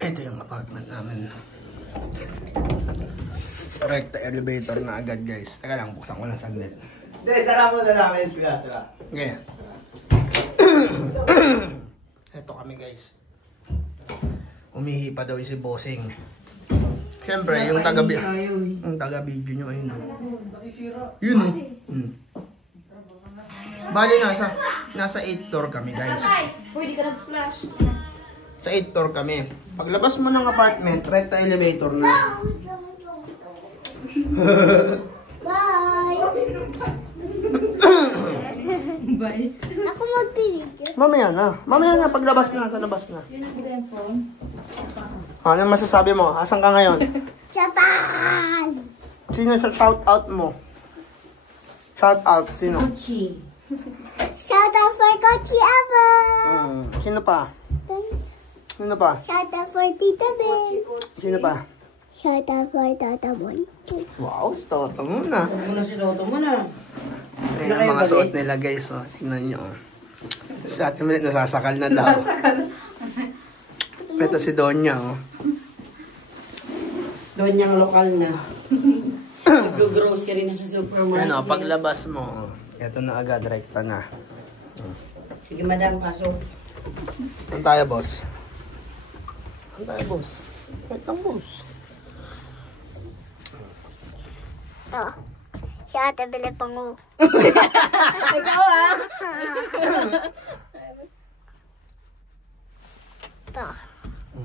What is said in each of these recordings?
Ito yung apartment namin. Correct elevator na agad guys. Teka lang, buksan ko lang saglit. Hindi, sarap mo na namin. Sira. Okay. Ito kami guys. Umihi pa daw si Bossing. Siyempre, yung taga-video nyo ayun. Yun o. Bali, nasa 8th floor kami guys. Pwede ka na-flash. Sa 8th floor kami. Paglabas mo ng apartment, right na elevator na. Bye. Ako mag-video. Mamaya na, paglabas na, sa labas na. Ano masasabi mo? Asan ka ngayon? Japan! Sino sa shout out mo? Shout out, sino? Kochi. Shout out for Kochi ever! Sino pa? Sino pa? Shout out for Tita Ben. Sino pa? Shout out for Tata Mon. Wow, toto mo na. Muna si Loto mo na. Ayan ang mga suot nila guys. Oh. Tingnan nyo. Oh. Sa atin ulit nasasakal na daw. Ito si Donya. Oh. Doon niyang lokal na. Nag-grocery na sa supermarket. Ano, paglabas mo. Oh. Ito na agad, rekta na. Sige madam, pasok. Ano tayo, boss? Ano tayo, boss? Wait lang, boss. Oh. Si Ate Bele Pangu. Ikaw ah! Ito.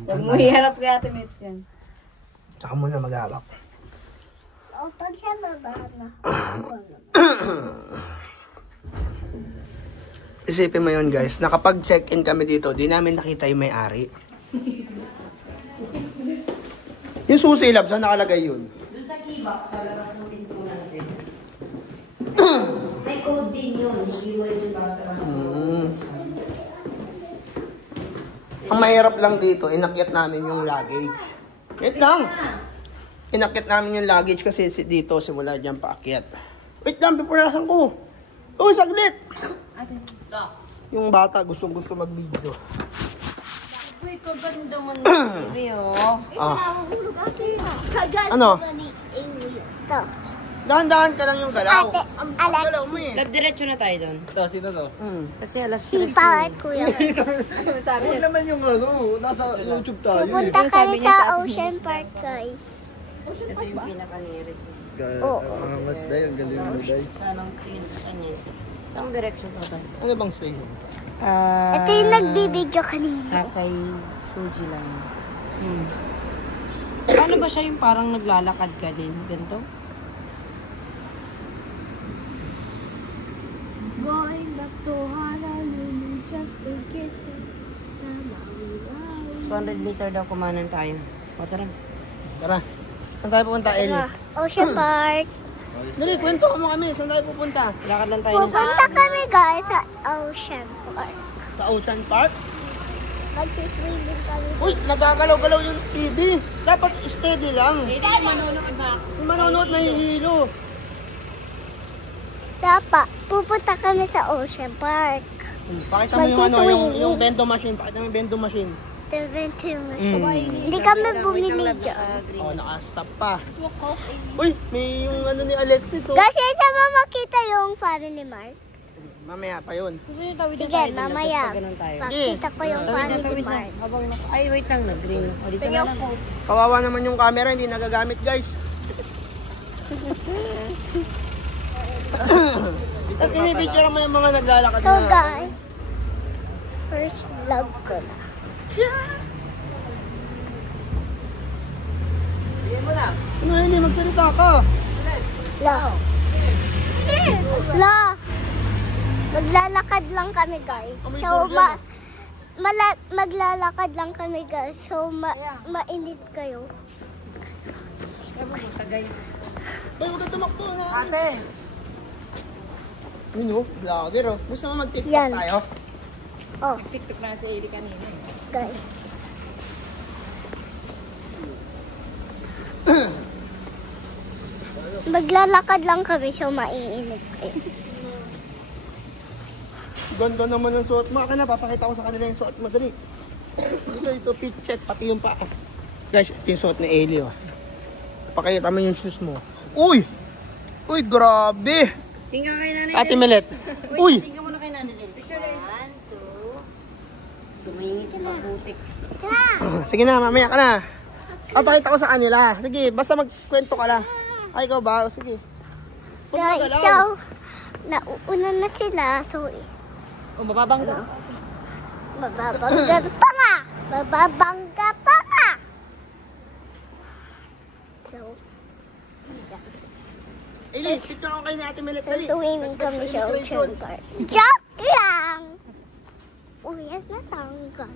Huwag mo hiharap kay Ate Mitz yan. Saka muna mag-hawak. O, pag siya baba na. Isipin mo yun, guys. Nakapag-check-in kami dito, di namin nakita yung may-ari. Yung susi lab, saan nakalagay yun? Doon sa kibak, sa labas ng pinto natin. May code din yun. Iiwan yun para sa labas. Ang mahirap lang dito, inakyat namin yung luggage. Wait lang! Inakyat namin yung luggage kasi dito, simula dyan paakyat. Wait lang, pipurasan ko. Uy, saglit! Yung bata gustong-gusto mag-video. Uy, kaganda man ng baby, oh. Nahulog ate. Ano? Ito. Dahan-dahan ka lang yung galaw. Ate, Ang Alex. galaw mo eh. Lab, diretso na tayo doon. Sino to? Kasi alas Si 3 Paat, kuya. Huwag naman yung ano, nasa YouTube tayo eh. Pupunta kami sa Ocean Park, guys. Ito yung pinaka-nearest. Mas day, ang galing mo day. Saan ang kanya? Saan direksyon pa ito? Ano bang station? Ito yung nagbibideo kanina. Sakay Suji lang. Paano ba siya yung parang naglalakad ka din? Ganito? Going back to Honolulu just to get it. 200 meter daw kumanan tayo. O tara. Tara. Saan tayo pupunta, Ellie? Ocean Park. Dali, kwento mo kami. Saan tayo pupunta? Lakad lang tayo ng Pupunta kami, guys, sa Ocean Park. Sa Ocean Park? Magsiswimming kami. Uy, nagagalaw-galaw yung TV. Dapat steady lang. Yung manonood nahihilo. Dapat, pupunta kami sa Ocean Park. Pakita mo yung ano, yung bendo machine. Pakita mo yung bendo machine. Hindi kami bumili dyan. Oh, naka-stop pa. Uy, may yung ano ni Alexis, oh. Kasi sa makita yung family mart. Mamaya pa yun. Sige, mamaya. Ganun tayo. Pakita ko yung family mart. Ay, wait lang. Nag-green. O, dito na lang. Kawawa naman yung camera, hindi nagagamit, guys. At inibidyo mo yung mga naglalakad So na. guys, first vlog ko na. Ano, hindi magsalita ka. La, maglalakad lang kami guys. So maglalakad lang kami guys. So mainit kayo. guys. Ay, huwag ka tumakbo na. Ate. Yun, oh, vlogger, oh. Gusto mo mag-tiktok Yan. tayo? Oh, TikTok na si Eli kanina. guys. Maglalakad lang kami so maiinit kayo. Ganda naman ng suot mo. Akin na, papakita ko sa kanila yung suot mo. Dali. dito, fit check, pati yung paa. Guys, ito yung suot ni Eli, oh. Pakita mo yung shoes mo. Uy! Uy, grabe! Tingnan kay nanay. Ate Melet. Uy! Tingnan mo na kay nanay. Picture na 1, 2. Sumingit ka mabutik. Sige na, mamaya ka na. Papakita ko sa kanila. Sige, basta magkwento ka lang. Ay, ikaw ba? Sige. Guys, so, nauuna na sila. So, Mababangga. mababangga pa nga. Mababangga pa nga. So, Eli, picture ko kayo ni Ate Melet. Dali. swimming kami sa Immigration. ocean park. Joke lang! Uyan na tanggal.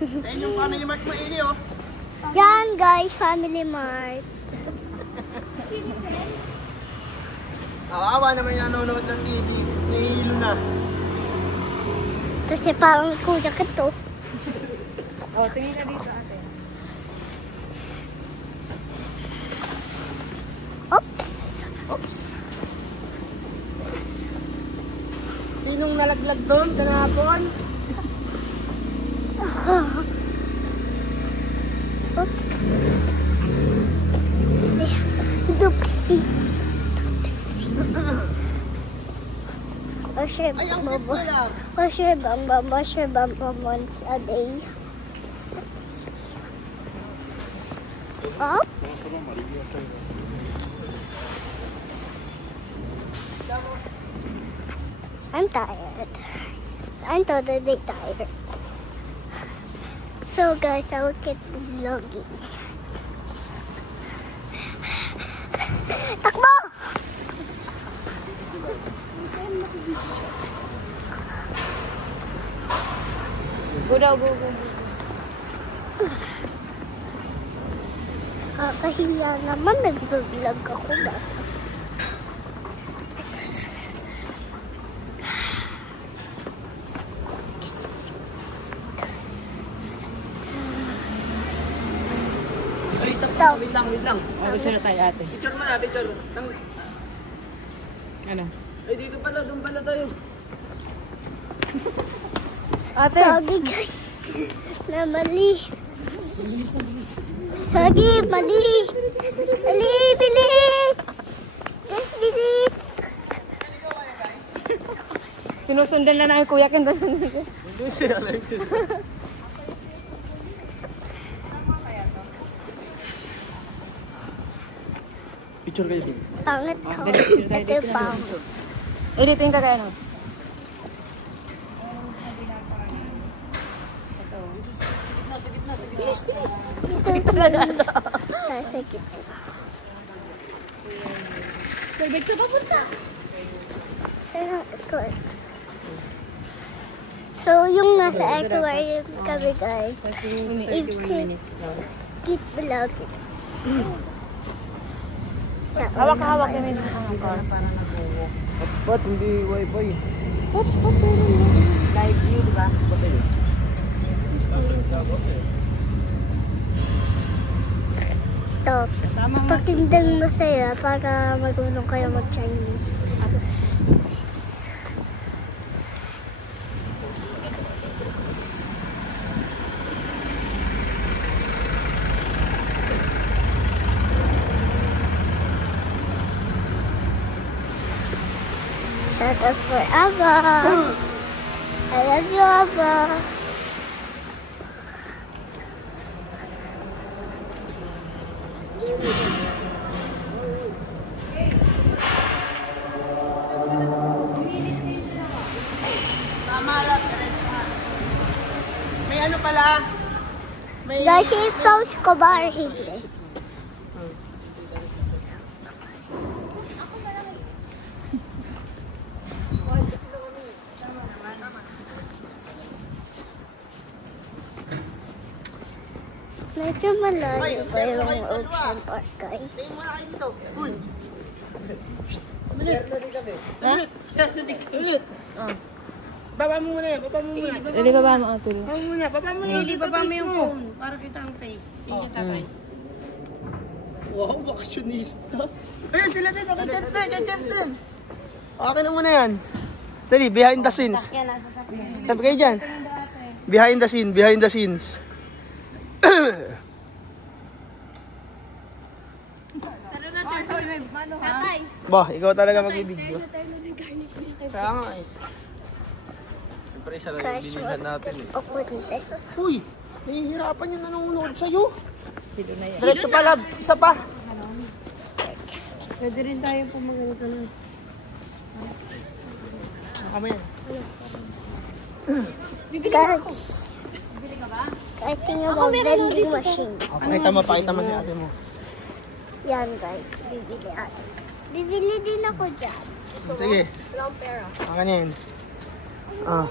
Sa inyong family mart mo, Eli, oh. Yan guys, Family Mart. Awa naman yung nanonood ng TV. Nahihilo na. Kasi parang kuya ito. Oh, tingin ka dito ate. Oops! Oops. Sinong nalaglag doon kanapon? Oops! Dupsi! Ay, ang cute mo lang. Mashe bamba once a day. Up. I'm tired. I'm totally tired. So guys, I will get vlogging. Takbo! Go daw, go, go. Kakahiya naman, nag-vlog ako ba? Stop. Wait lang. Picture na tayo ate. Picture mo na, picture. Ano? Ay, dito pala, doon pala tayo. Ate! Sorry guys. Na mali. Sorry, mali. Mali, bilis. Guys, bilis. Sinusundan na ng kuya Ken. Picture kayo din. Pangit ko. Ito yung pangit. Editin ka tayo no? Nasa gitna. Sabit ka papunta. Saan ito? So, yung nasa aquarium kami guys. Keep vlogging. Hawak-hawak kami sa car para nag-uwo. Hotspot, hindi wifi. Hotspot pero live view, di ba? Ito. Pakindang masaya para magulong kayo mag-Chinese. Shout out for Ava. I love you, Ava. Tama lang, may ano pala? May... Guys, i-post ko ba or hindi? Medyo malayo pa yung ocean park, guys. Tingin mo na kayo dito. Uy! Ulit! Ulit! Baba mo muna yan, baba mo muna. Dali ka ba mo ate? Baba mo muna, baba mo yung dito Baba mo face yung mo. phone para kita ang face. Hindi niya tatay. Wow, baksyonista. Ayun sila din, okay, gantin. Okay na muna yan. Dali, behind the scenes. Sakyan na, sasakyan. Sabi kayo dyan. Behind the scene, behind the scenes. Tatay. Bah, ikaw talaga magbibideo. Kaya nga eh. Siyempre, isa lang yung binilhan natin eh. O kunti. Uy, nahihirapan yung nanonood sa'yo. Diretso pa, lab. Isa pa. Pwede rin tayo pumagalito na. Kami yan. Guys. Kahit tingnan mo, vending machine. Pakita mo si ate mo. Yan guys, bibili ako. Bibili din ako dyan. Sige. Akin yan. Ah.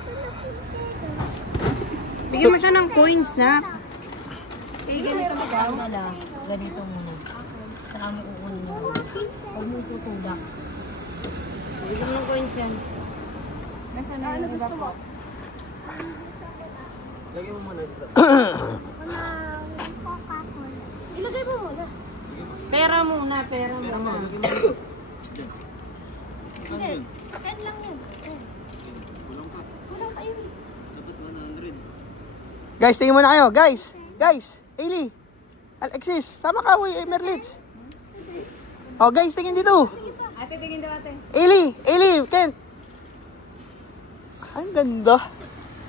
Bigyan mo siya ng coins na. Eh, ganito na lang. Ganito muna. Saka mo kukunin mo. Huwag mo tutulak. Bigyan mo ng coins yan. Nasaan na yung gusto mo? Lagyan mo muna dito. Coca-Cola. Ilagay mo muna. Pera muna, pera muna. Hindi. Kan lang yun. Kulang pa yun. Dapat 100. Guys, tingin muna kayo. Guys. Ailey. Alexis. Sama ka, uy. Merlitz. Oh, guys, tingin dito. Ate, tingin daw ate. Ailey. Kent. Ang ganda.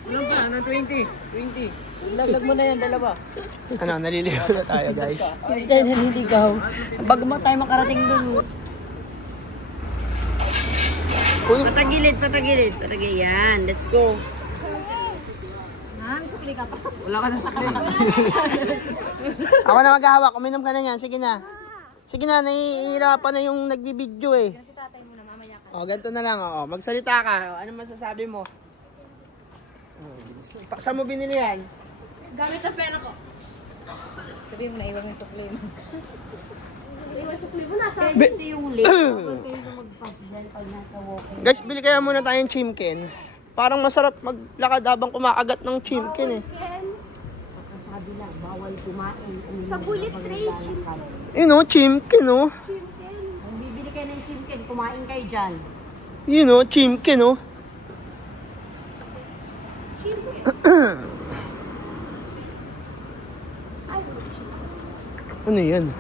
Ilan pa? 20. Laglag mo na yan, dalawa. Ano, naliligaw na tayo, guys. Hindi tayo naliligaw. Bago mo tayo makarating dun. Patagilid. Patagilid. Yan, let's go. Wala ka na sa clip. Ako na maghahawak. Uminom ka na yan. Sige na. Nahihirapan na yung nagbibideo eh. Oh, ganito na lang. Oh. Magsalita ka. Oh, ano masasabi mo? Saan mo binili yan? Gamit ang pera ko. Sabihin mo na iwan yung sukli mo. Iwan sukli mo nasa ito yung link. Huwag kayo magpasidal pag nasa walking. Guys, bili kaya muna tayong chimken. Parang masarap maglakad habang kumakagat ng chimken eh. Sabi lang, bawal kumain. Sa bullet train. Yun oh, chimken oh. Kung bibili kayo ng chimken, kumain kayo dyan. Yun oh, chimken oh. Ano yan?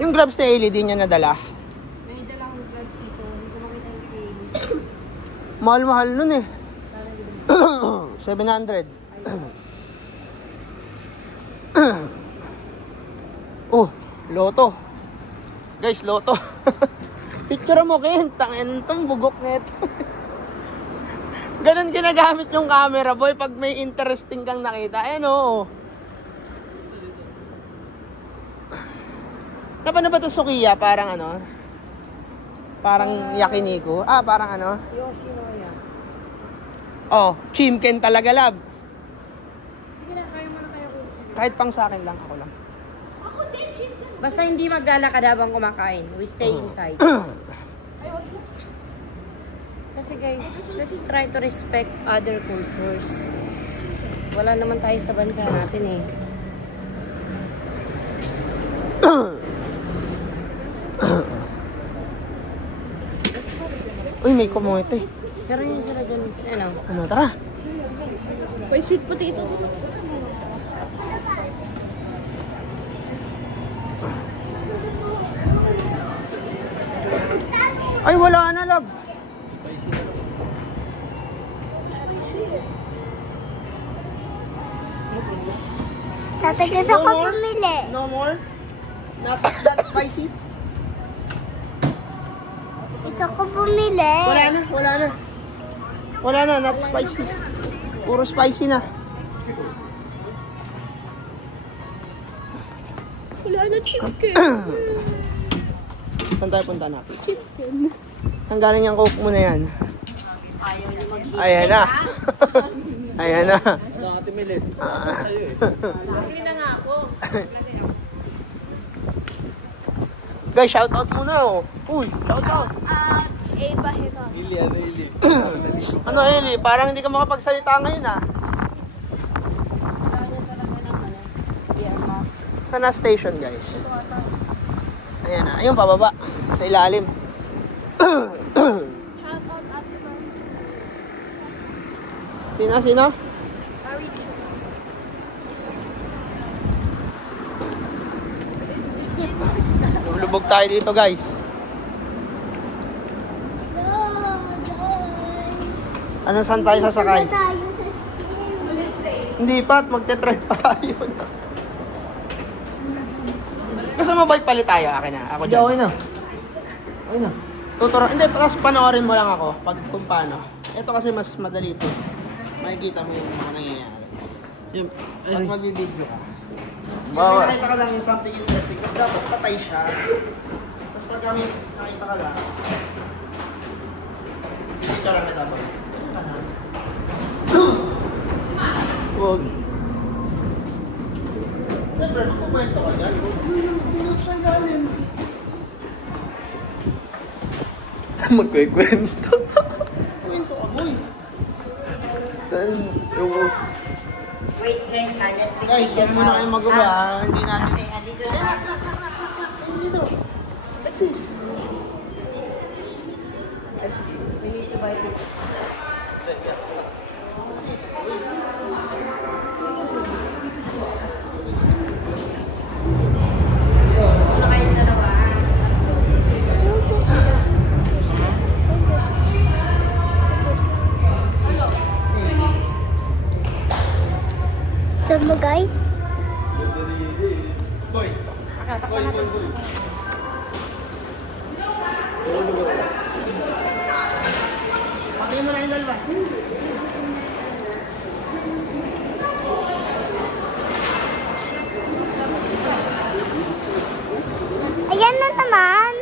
Yung gloves ni Ailey, di niya nadala. May dala akong vlog dito. Hindi ko makita yung train. Mahal nun eh. 700. Oh, loto. Guys, loto. Picture mo, Ken. Tangin itong bugok nito. Ganon ginagamit yung camera, boy, pag may interesting kang nakita. Ayan, oo. Ano ba ito, Sukiya? Parang ano? Parang yakiniku. Ah, parang ano? Yoshinoya. Oh, chimken talaga, lab. Sige na, kaya mo na kayo kung Kahit pang sa akin lang, ako lang. basta hindi maglalakad habang kumakain. We stay inside. Kasi guys, let's try to respect other cultures. Wala naman tayo sa bansa natin eh. Uy, may kumote. Pero yun sila dyan, ano? Ano, tara. May sweet potato. Ay, wala na, lab. Tatay, gusto ko bumili. No more? Not spicy? Gusto ko bumili. Wala na, not spicy. Puro spicy na. Wala na chicken. Saan tayo punta natin? Saan galing yung coke mo na yan? Ayan na. Ayan na. Ate Milet. Bili na nga ako. Guys, shout out muna oh. Uy, shout out. Eva Heron. Ili. Ano Eli, parang hindi ka makapagsalita ngayon ah. Sana station guys. Ayan na, ayun pababa. Sa ilalim. Shout out Sino? Lubog tayo dito, guys. Ano, saan tayo sasakay? Hindi pa, magte-try pa tayo. Gusto mo ba ipalit tayo? Akin na, ako dyan. Okay na. Okay na. Tuturo, hindi, tapos panoorin mo lang ako pag kung paano. Ito kasi mas madali ito. Makikita mo yung mga nangyayari. Yung, pag mag-video ka. May nakita ka lang yung something interesting, kasi dapat patay siya. Tapos pag kami nakita ka lang, dito lang na dapat. Ano ka na? Huwag. Siyempre, magkukwento ka dyan. Huwag sa ilalim. Magkikwento. Kwento ka, boy. Wait guys, silent picture. Guys, huwag mo na kayong magawa. Hindi natin. Okay, andito na. Dito. Let's see. We need to buy it. Ano kayong dalawa? Saan mo guys? Boy. Pagay mo na yung dalawa. Ayan na naman.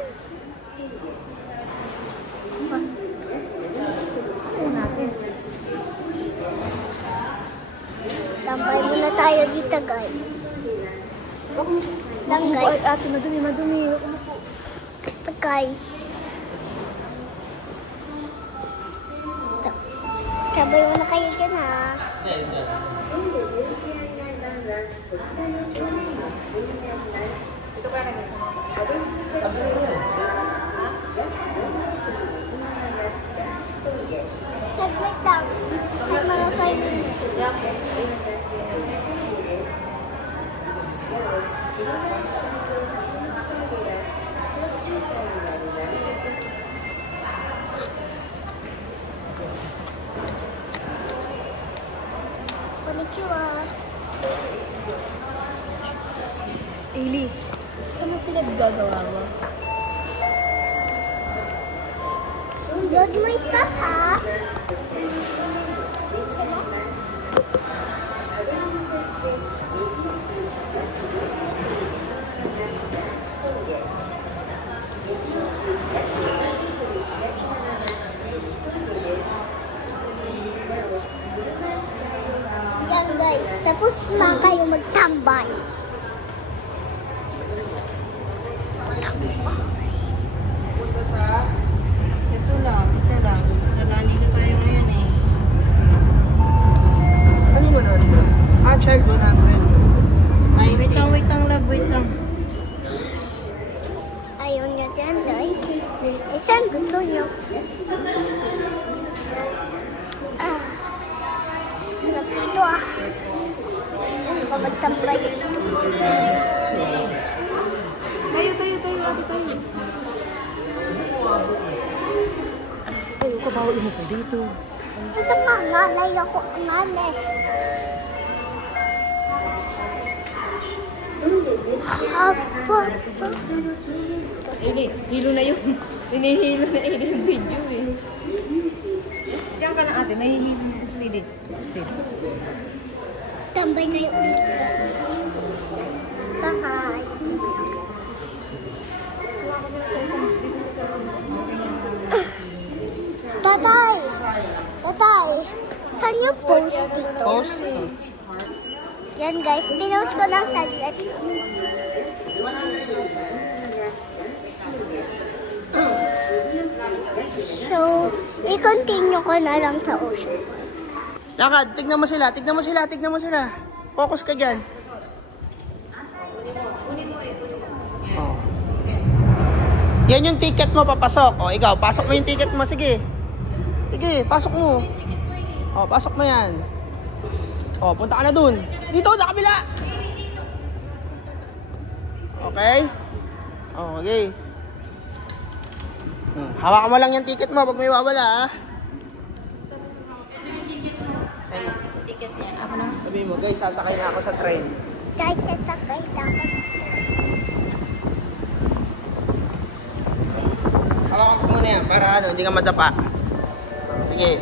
Tambay muna tayo dito guys. Lang guys. Ate, madumi. Ito guys. Sabay muna kayo dyan ha. Saglit lang. Mga 5 minutes. Konnichiwa. Ailey, ano pinaggagawa mo? Huwag mo stop ha. Yan guys, tapos na kayo magtambay. Ito lang, isa lang. Nalani na tayo ngayon eh. Ano yung 100? Ah, child 100. 90. Wait lang, love, wait lang. Ayaw niya dyan guys. Isang gusto niyo. Sarap dito ah. Gusto ko magtambay. Tayo, ate tayo. Tayo ka, bawal mo pa dito. Ito pa, nalay ako. Nalay. Hapa. Ailey, hilo na yun. Hinihilo na Ailey yung video eh. Diyan ka na ate, may hihilo. Steady. Tambay kayo ulit guys. Tahay. Tatay! Tatay! Saan yung post dito? Post? Yan guys, pinost ko ng saglit. So, i-continue ko na lang sa ocean. Lakad, tignan mo sila. Focus ka dyan. Oh. Yan yung ticket mo papasok. O, ikaw, pasok mo yung ticket mo. Sige, pasok mo. Oh, pasok mo yan. Oh, punta ka na dun. Dito, sa kabila. Okay? Okay. Hawakan mo lang yung ticket mo pag may wawala, ha? Ticket niya. Ako na. Sabihin mo, guys, sasakay na ako sa train. Guys, sakay dapat. Hawakan ko muna yan para ano, hindi ka madapa. Sige.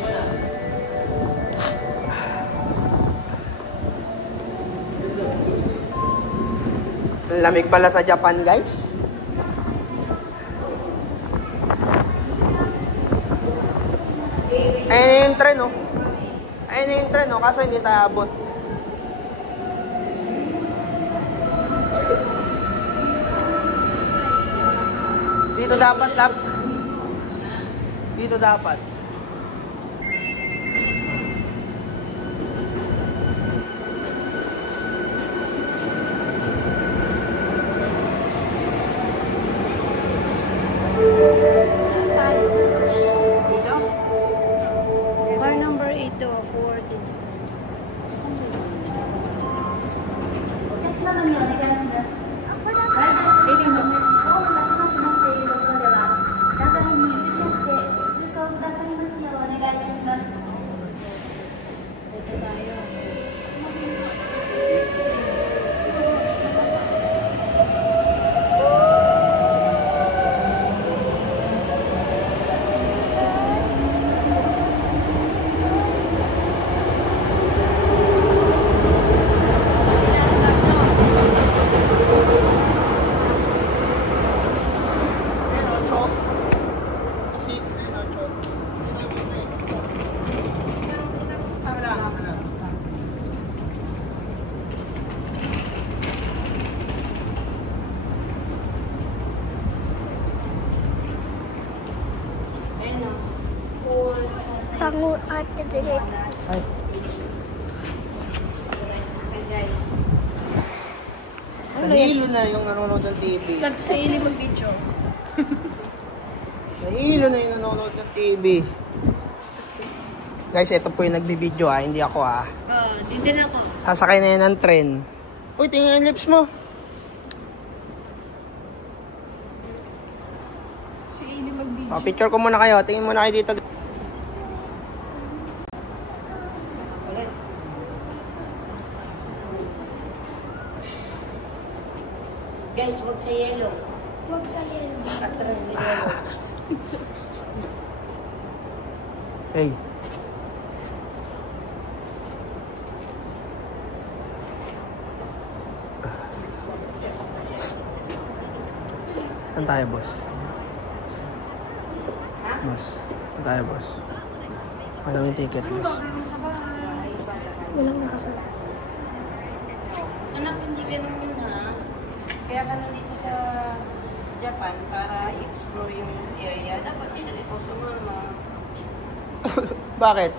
Lamig pala sa Japan, guys. Ayun na yung tren, oh. Ayun na yung tren, oh. Kaso hindi tayo abot. Dito dapat, lap. Dito dapat. Dito? Car number 8 to 14. Ako na. Dito tayo. Pangu ate bilit. Nahilo na yung nanonood ng TV. Sa ili mag-video. Nahilo na yung nanonood ng TV. Guys, ito po yung nagbibideo, ha. Hindi ako, ha. Dito na ako. Sasakay na yan ng tren. Uy, tingnan yung lips mo. Si ili mag-video. Oh, picture ko muna kayo. Tingin muna kayo dito. Guys, wag sa yellow. Huwag sa yelo. Atras sa yellow. Hey. Saan tayo, boss? Ha? Boss. Saan tayo, boss? Ano yung ticket, boss? Walang nakasama. Anak, hindi ganun yun ha. Kaya ka nandito sa Japan para i-explore yung area. Dapat din na ikaw sumama. Bakit?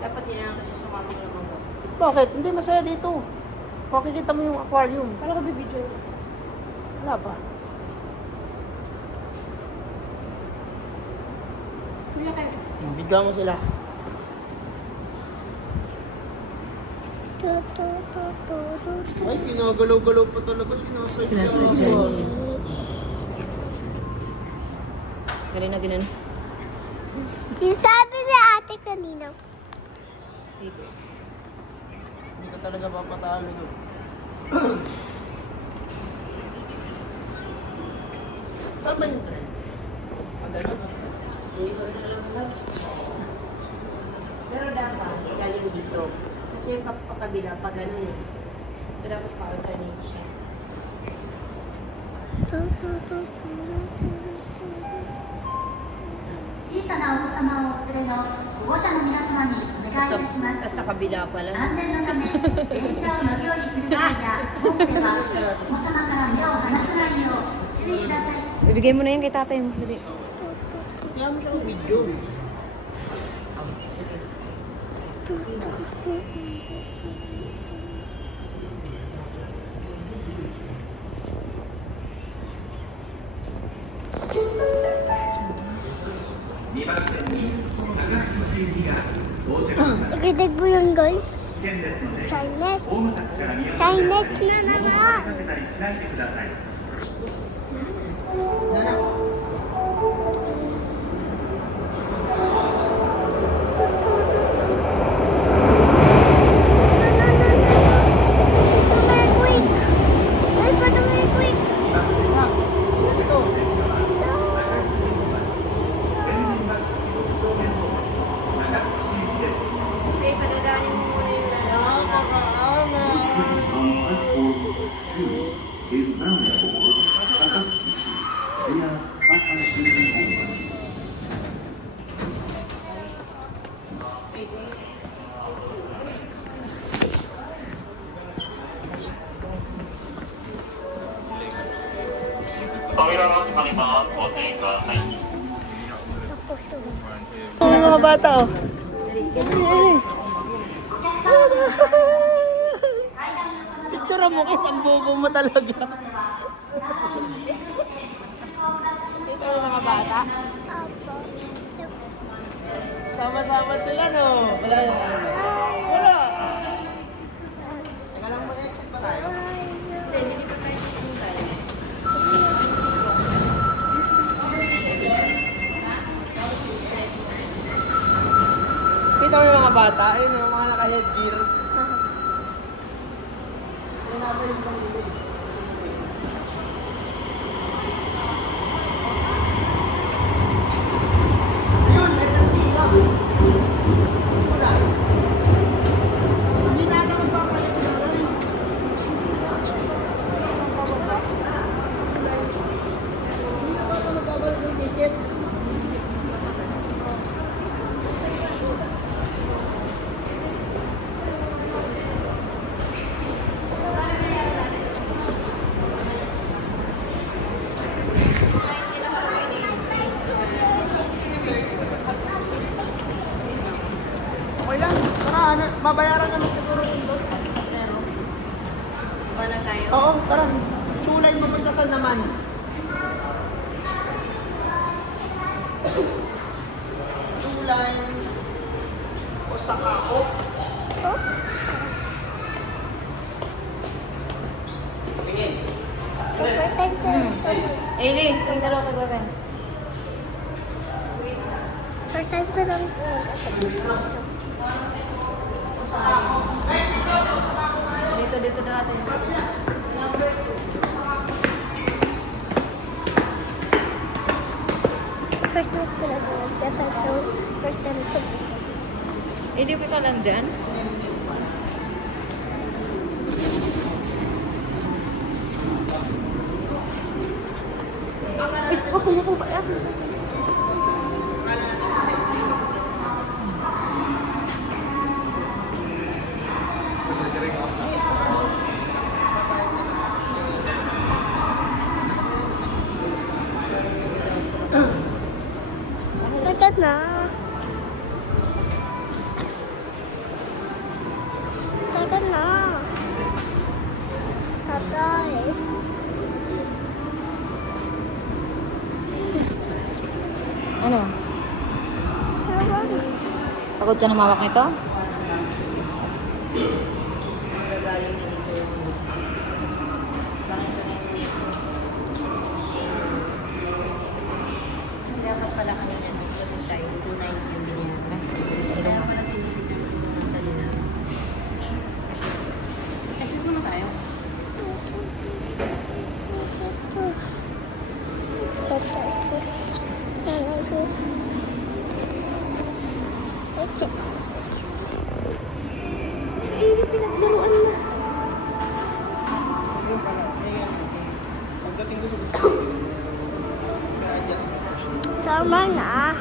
Dapat din na kasi sumama ko naman. Bakit? Hindi, masaya dito. Makikita mo yung aquarium. Paano ko bibidyo? Wala pa. Kuya kayo. Bigyan mo sila. Ay, kinagalaw-galaw pa talaga sinasay. Galing na ginan. Sinasabi ni ate kanina. Hindi ka talaga papatalo doon. Saan ba yung tren? Ang gano'n? Hindi ko rin alam na. Pero dapat galing dito. Kasi yung kapakabila pa ganun eh. So dapat pa-alternate siya. 小さなお子様をお連れの保護者の皆様にお願いいたします。 Sa kabila pala. 安全のため、電車を乗り降りする際やホームでは、お子様から目を離さないようご注意ください。 Ibigay mo na yan kay tatay mo. Dali. Kaya mo siya ang video. Nakitig mo yun, guys. Chinese. Chinese na naman. Quick. Ay, patumay quick. Dito. Okay, padadaanin mo muna yung lalabas. May mga bata, oh. Picture mo, kitang bubo mo talaga. Ito yung mga bata. Sama-sama sila, no? Wala. Teka lang, mag-exit pa tayo. Kita mo yung mga bata, ayun yung mga naka-headgear. Ayun, letter C lang. Wala. Hindi na ata magpapalit na rin. Hindi na ba ata magpapalit ng ticket? Okay lang. Tara, mabayaran naman siguro yung doon. Ba na tayo? Oo, tara. Sulay mo pa saan naman. Sulay. O Sakao. Ailey, tingin ka raw kagagan. First time ko lang. Dito natin. First time ko lang. So, first time ko lang. Ailey, okay ka lang dyan? Ako mo ba yan? Agad na. Agad na. Tatay. Ano? Sarap. Pagod ka na mawak nito? Dapat pala kami na nagpunta tayo 290 yun niya. Kaya pala tinitignan ko yung salina. Exit muna tayo. Okay. Si Ailey pinaglaruan na. Yun pala. Pagdating ko sa gusto. Tama na.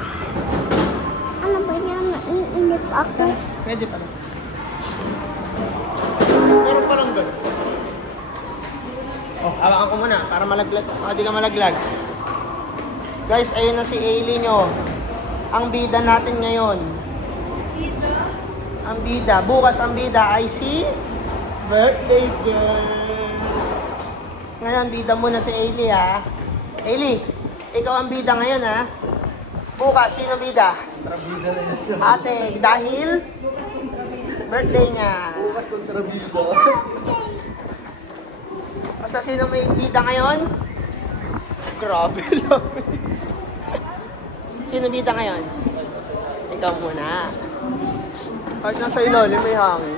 Ano ba yan? Naiinip ako. Pwede pala. Meron pa lang doon. Oh, hawakan ko muna para malaglag. Para di ka malaglag. Guys, ayun na si Ailey nyo. Ang bida natin ngayon. Ang bida. Bukas ang bida ay si birthday girl. Ngayon, bida muna si Ailey, ha. Ailey, ikaw ang bida ngayon, ha. Bukas, sino bida? Ate, dahil birthday niya. Bukas kontrabida. Basta sino may bida ngayon? Grabe lang. Sino bida ngayon? Ikaw muna. Kahit nasa ilalim may hangin.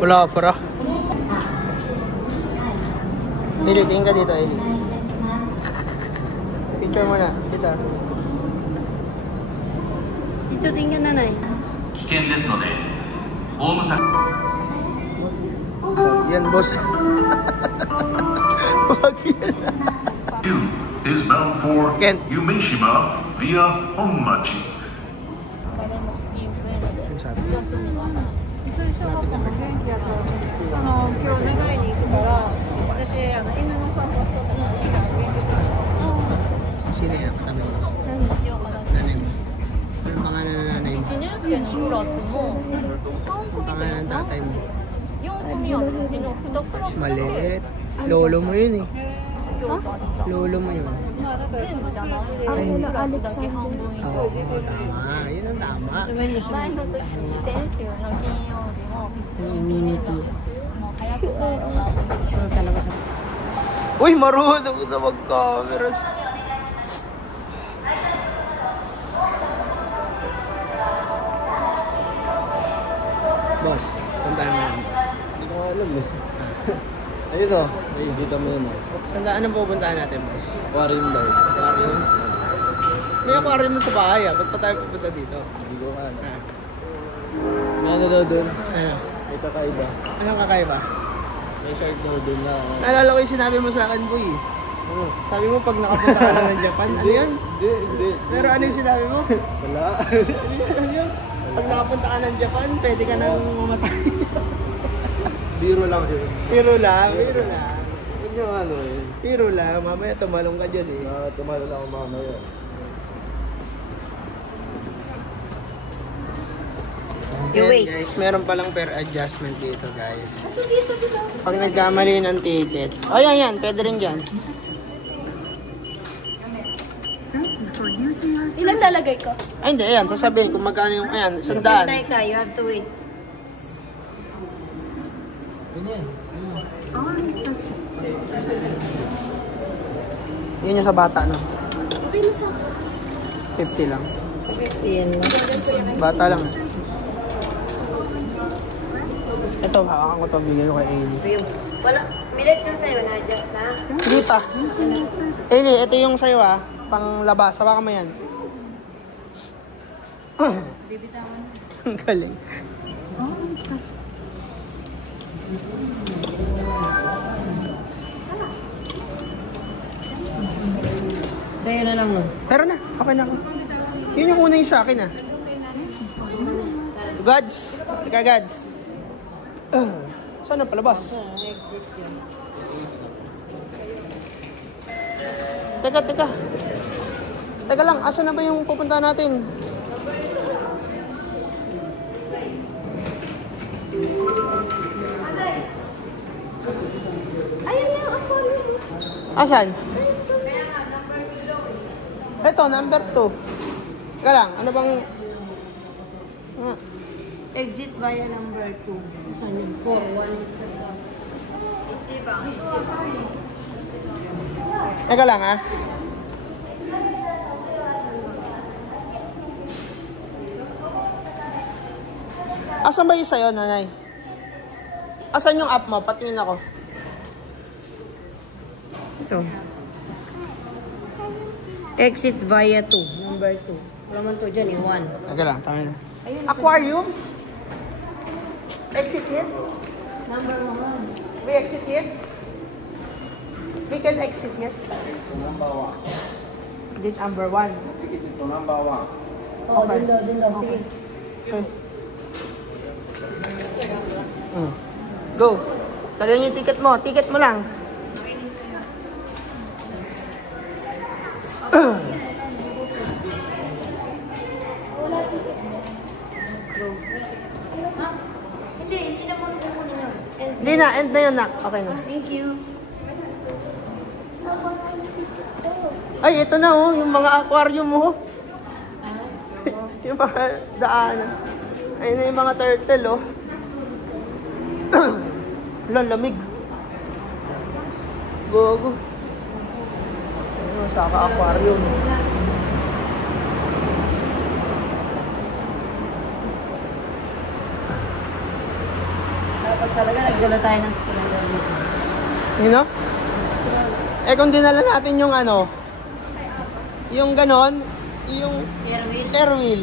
Wala para. Eli, tingin ka dito, Eli. Picture mo na, kita. Dito tingin nanay. 危険ですのでホームサ Yan, boss. Wag yan. is bound for Ken. Umeshima via Honmachi. Ano sabi? 一緒一緒だったもん元気やったら今日長いに行くから私犬の散歩しとったら元気 Sino yan? Katabi mo. Nanay mo. Ano pangalan ng nanay mo? 1年生のクラスも3組とPangalan ng tatay mo? 4組あるうちの2クラス Maliit. Lolo mo yun eh. 今日出した Lolo mo yun. 全部じゃなくてあ1クラスだけ半分以上 Oo, tama. Yun ang tama. 前の時先週の金曜日もミニがもう早く帰ろうか Uy, marunong na mag-camera. Boss, saan tayo ngayon? Hindi ko alam eh. Ayun o, nakikita mo yun o. Anong pupuntahan natin, boss? Aquarium daw. Aquarium? May aquarium na sa bahay ah. Ba't pa tayo pupunta dito? Hindi ko alam. Ah, May ano daw doon? ano? May kakaiba. Anong kakaiba? May shark daw doon na. Naalala ko yung sinabi mo sa akin, boy. Ano? Sabi mo pag nakapunta ka na ng Japan, ano yun? Hindi. Pero ano yung sinabi mo? Wala. Ano yun? Pag nakapunta ka ng Japan, pwede ka nang mamatay. Biro lang yun. Piro lang, piro lang. Yun yung ano eh. Piro lang, mamaya tumalong ka dyan eh. Tumalo lang ako mamaya. Yan guys, meron palang per adjustment dito guys. Pag nagkamali ng ticket. Oh yan, pwede rin dyan. Ilan lalagay ko? Ay hindi, ayan, sasabihin kung magkano yung, ayan, 100. ka, you have to wait. Yun yung sa bata, no? 50 lang. Yan lang. Bata lang. Ito, hawakan ko to, bigay ko kay Ailey. Wala, minutes yung sa'yo, na-adjust na. Hindi pa. Ailey, ito yung sa'yo ah. Pang labas, hawakan mo yan. Ang galing. Sa'yo na lang mo. Pero na, okay na ako. Yun yung una yung sa akin ah. Gods! Ika Gods. Saan na palabas? Teka. Teka lang, asa na ba yung pupunta natin? Asan? Ito, number 2. Teka lang, ano bang... Ah, Exit via number 2. Saan yun? 4-1. teka lang ah. Asan ba yung sa'yo, nanay? Asan yung app mo? Patingin ako. Ito. Exit via 2. Number 2. Wala man to dyan eh. 1. Teka lang, tama na. Aquarium? Exit here? Number 1. We exit here? We can exit here? Number 1. This number 1. Tikit ito, number 1. Oh, dun daw. Sige. Okay. Go. Kalian yung ticket mo. Ticket mo lang. Hindi na mo kukunin yun. Hindi na. End na yun, nak. Okay na. Thank you. Ay, ito na oh. Yung mga aquarium mo. Yung mga daanan. Ayun na yung mga turtle oh. Wala, lamig. Gogo. Ayun, saka aquarium. Dapat talaga nagdala tayo ng stroller dito. You know? Eh kung dinala natin yung ano, yung ganon, yung Airwheel. airwheel.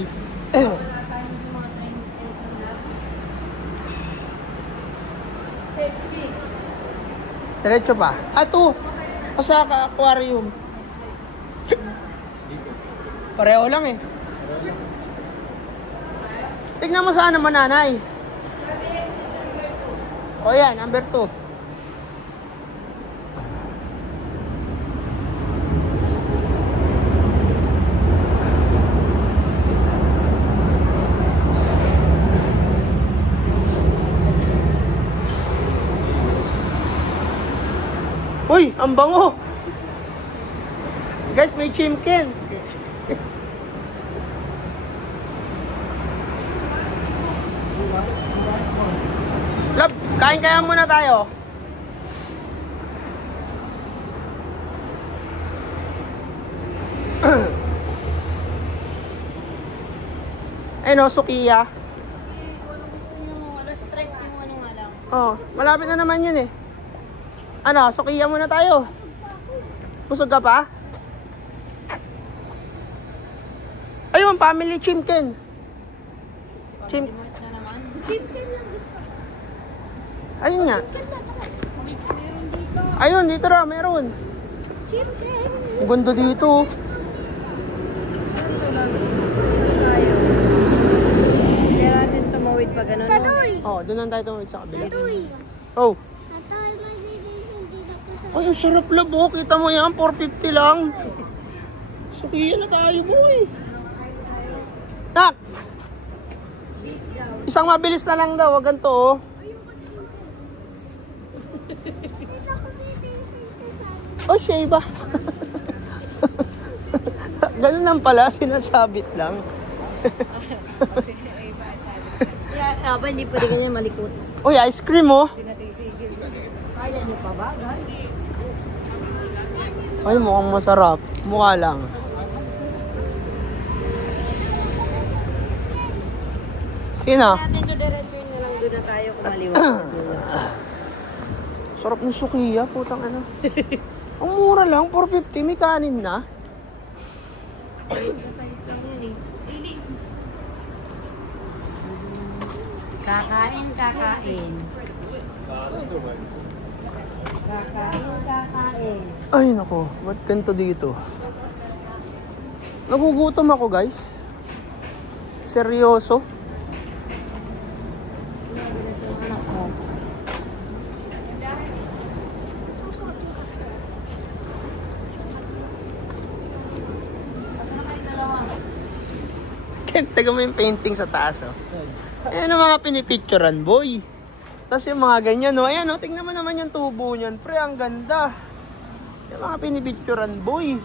Diretso pa. Ato, Osaka Aquarium. Pareho lang eh. Tignan mo saan naman nanay. O yan, number 2. Uy, ang bango! Guys, may chimkin. Lab, kain kaya muna tayo. Ay no, Sukiya. Alas 3 yung ano nga lang. Oh, malapit na naman yun eh. Ano, Sukiya muna tayo. Busog ka pa? Ayun, family chimkin. Na naman. Ayun nga. Ayun, dito raw, meron. Ang ganda dito. Kaya natin tumawid pa ganun. Tatoy! Oh, doon lang tayo tumawid sa kabila. Tatoy! Oh. Tatoy, may hindi na kasama. Ay, ang sarap labo. Kita mo yan, 450 lang. Sukiya na tayo, boy. Tak! Isang mabilis na lang daw, wag ganito, oh. Oh, Sheba. Ganun lang pala, sinasabit lang. Yeah, hindi pwede ganyan malikot. Uy, ice cream, oh. Kaya niyo pa ba? Ay, mukhang masarap. Mukha lang. Sino? Natin to diretso na lang doon na tayo kumaliwa. Sarap ng Sukiya, putang ano. Ang mura lang, 450, may kanin na. Kakain. Kakain. Ay, nako, ba't ganito dito? Nagugutom ako, guys. Seryoso. Taga mo yung painting sa taas, oh. Ayan ang mga pinipicturan, boy. Tapos yung mga ganyan, no? Ayan, no? Tingnan mo naman yung tubo niyan. Pre, ang ganda. Yung mga pinipicturan, boy.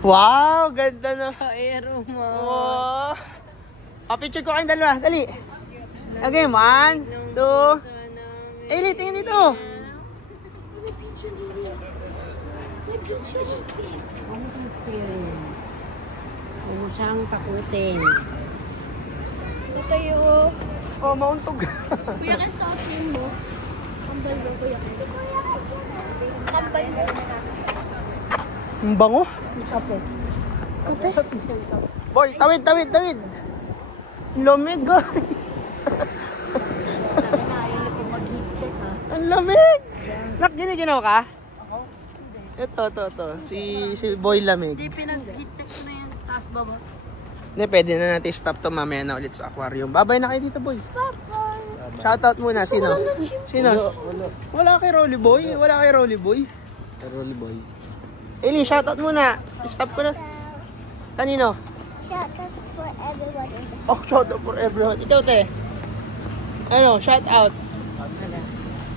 Wow, ganda na. Aero mo. Oh. Picture ko kayong dalawa. Dali. Okay, 1, 2. Eli, tingin dito. Huwag siyang takutin. Tayo. Oh, mauntog. Kuya Ken, tatin mo. Kambal mo, Kuya Ken. Kambal mo. Ang bango. Kape. Boy, tawid. Lamig, guys. Ayaw niyo po mag-hit ha. Ang lamig. Nak, giniginaw ka? Ito. Si Boy Lamig. Hindi pinag-hit ko na yung taas baba. Hindi, pwede na natin stop to mamaya na ulit sa aquarium. Babay na kayo dito, boy. Bye-bye. Shoutout muna. Sino? Sino? Wala kay Rolly Boy. Wala kay Rolly Boy. Rolly boy. Eli, shoutout muna. Stop ko na. Kanino? Shout out for everyone in the Oh, shoutout for everyone. Ikaw, te. Ano, shoutout.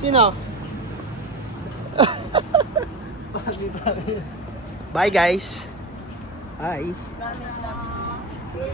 Sino? Bye, guys. Bye.